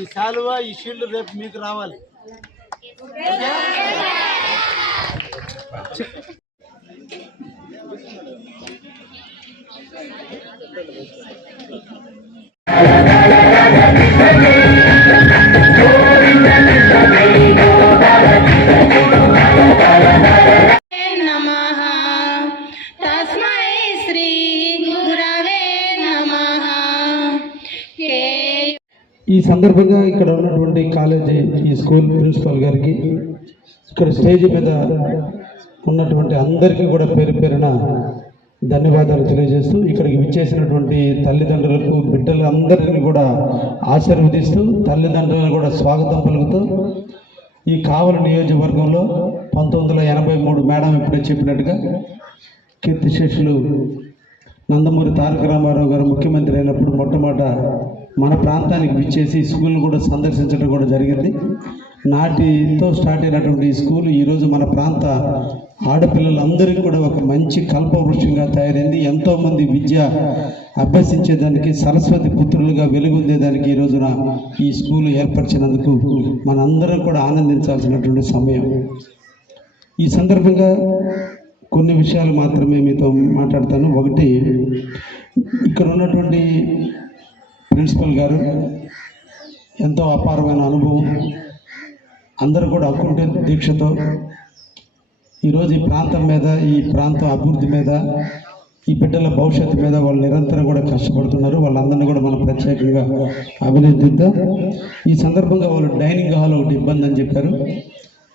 ఈ శాలువా ఈ షీల్డ్ రేపు మీకు రావాలి. ఈ సందర్భంగా ఇక్కడ ఉన్నటువంటి కాలేజీ ఈ స్కూల్ ప్రిన్సిపల్ గారికి, ఇక్కడ స్టేజ్ మీద ఉన్నటువంటి అందరికీ కూడా పేరు పేరున ధన్యవాదాలు తెలియజేస్తూ, ఇక్కడికి విచ్చేసినటువంటి తల్లిదండ్రులకు, బిడ్డలందరినీ కూడా ఆశీర్వదిస్తూ, తల్లిదండ్రులను కూడా స్వాగతం పలుకుతూ, ఈ కావలి నియోజకవర్గంలో 1983 మేడం ఇప్పుడే చెప్పినట్టుగా కీర్తిశేషులు నందమూరి తారక రామారావు గారు ముఖ్యమంత్రి అయినప్పుడు మొట్టమొదట మన ప్రాంతానికి విచ్చేసి స్కూల్ కూడా సందర్శించడం కూడా జరిగింది. నాటితో స్టార్ట్ అయినటువంటి ఈ స్కూల్ ఈరోజు మన ప్రాంత ఆడపిల్లలందరికీ కూడా ఒక మంచి కల్పవృక్షంగా తయారైంది. ఎంతోమంది విద్య అభ్యసించేదానికి, సరస్వతి పుత్రులుగా వెలుగొందేదానికి ఈ రోజున ఈ స్కూల్ ఏర్పరిచినందుకు మనందరం కూడా ఆనందించాల్సినటువంటి సమయం. ఈ సందర్భంగా కొన్ని విషయాలు మాత్రమే మీతో మాట్లాడతాను. ఒకటి, ఇక్కడ ఉన్నటువంటి ప్రిన్సిపల్ గారు ఎంతో అపారమైన అనుభవం, అందరూ కూడా అకుంఠ దీక్షతో ఈరోజు ఈ ప్రాంతం మీద, ఈ ప్రాంతం అభివృద్ధి మీద, ఈ బిడ్డల భవిష్యత్తు మీద వాళ్ళు నిరంతరం కూడా కష్టపడుతున్నారు. వాళ్ళందరినీ కూడా మనం ప్రత్యేకంగా అభినందిద్దాం. ఈ సందర్భంగా వాళ్ళు డైనింగ్ హాల్ ఒకటి ఇబ్బంది అని చెప్పారు.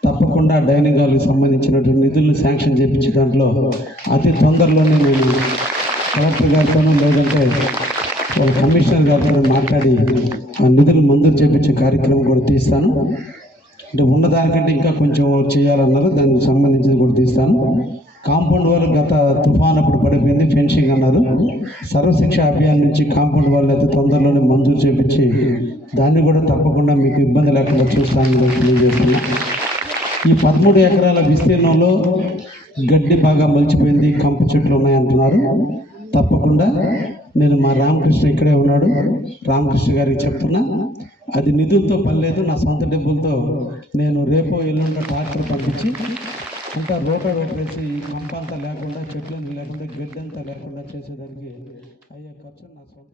తప్పకుండా డైనింగ్ హాల్కి సంబంధించినటువంటి నిధులను శాంక్షన్ చేయించే దాంట్లో అతి తొందరలోనే నేను కలెక్టర్ గారితోనూ లేదంటే వాళ్ళ కమిషనర్ గారితో మాట్లాడి ఆ నిధులు మంజూరు చేయించే కార్యక్రమం కూడా తీస్తాను. అంటే ఉన్నదానికంటే ఇంకా కొంచెం చేయాలన్నారు, దానికి సంబంధించింది కూడా తీస్తాను. కాంపౌండ్ వాళ్ళు గత తుఫాన్ అప్పుడు పడిపోయింది, ఫెన్సింగ్ అన్నారు. సర్వశిక్ష అభియాన్ నుంచి కాంపౌండ్ వాళ్ళు అతి తొందరలోనే మంజూరు చేయించి దాన్ని కూడా తప్పకుండా మీకు ఇబ్బంది లేకుండా చూస్తానని తెలియజేస్తున్నా. ఈ 13 ఎకరాల విస్తీర్ణంలో గడ్డి బాగా మలిచిపోయింది, కంప చెట్లు ఉన్నాయంటున్నారు. తప్పకుండా నేను మా రామకృష్ణ ఇక్కడే ఉన్నాడు, రామకృష్ణ గారికి చెప్తున్నా, అది నిధులతో పని లేదు, నా సొంత డబ్బులతో నేను రేపో ఎల్లుండో ట్రాక్టర్ పంపించి అంతా రోటర్ వేసి ఈ కంప అంతా లేకుండా, చెట్లు లేకుండా, గడ్డి అంతా లేకుండా చేసేదానికి అయ్యే ఖర్చు నా సొంత